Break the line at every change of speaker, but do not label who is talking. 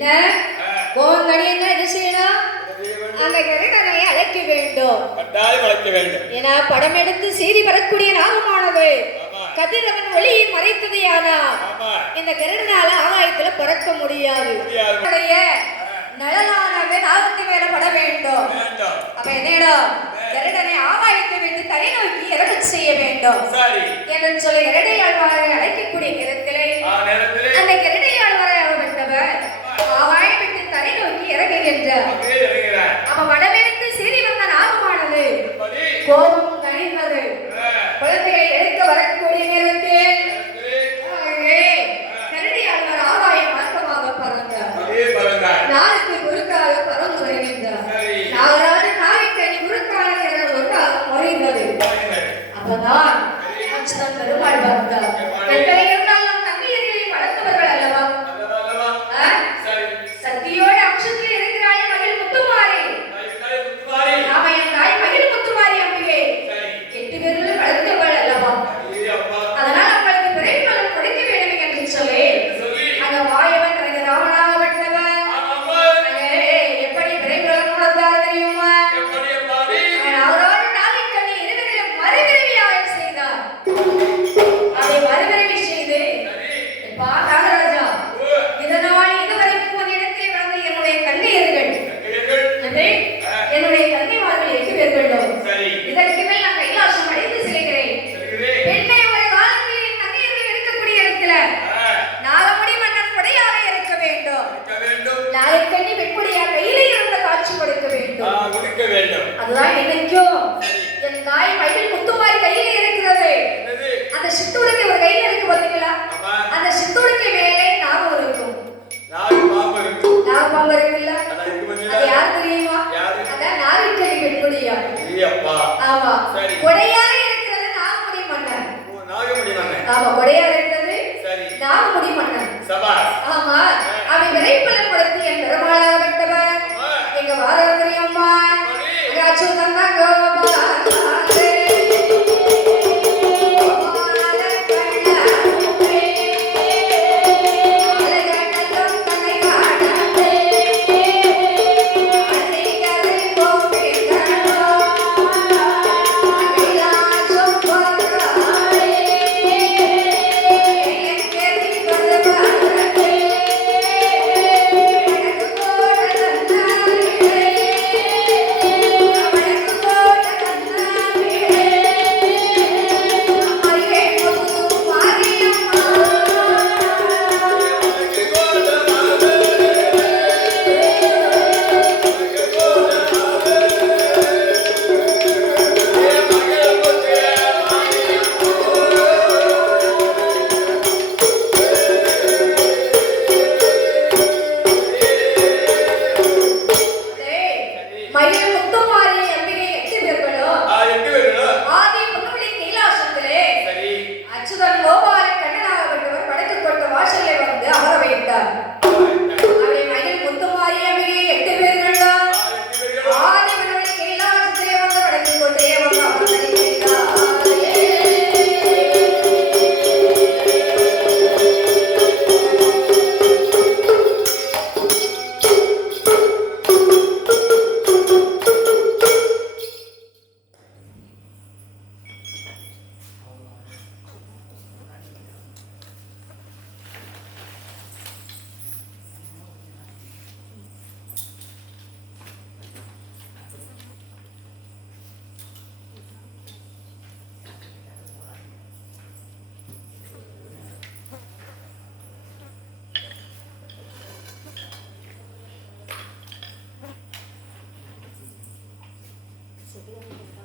என்ன?
கோபம் கடியன்னா என்ன? செய்யணும்? அந்த கிரகணனை அழைக்க வேண்டும்.
ஏன்னா படம் எடுத்து சீறி வரக்கூடிய நாகமானது கதிரவன் ஒளியை மறைத்தது
ஆனா
இந்த கிரகணால ஆகாயத்துல பறக்க முடியாது. நலனானது நாகத்து மேல பட வேண்டும். அப்ப என்னடா கருடனை ஆகாயத்தை விட்டு தலை நோக்கி இறக்க செய்ய வேண்டும். என்று சொல்லி இரடையாழ்வாரை அழைக்கக்கூடிய நேரத்திலே அந்த இரடையாழ்வாரை பாவாய் விட்டு தரை நோக்கி இறங்குகின்றார். அப்ப வடமேற்கு சிறி வந்த நாகமானது கோபம்
ஆமா.
கொடையாக இருக்கிறது நாக முடி மன்னன்.
நாக முடி மன்னன்.
ஆமா கொடையாக இருக்கிறது
நாக
முடி மன்னன்.
சபாஸ்.
ஆமா. সেগুলো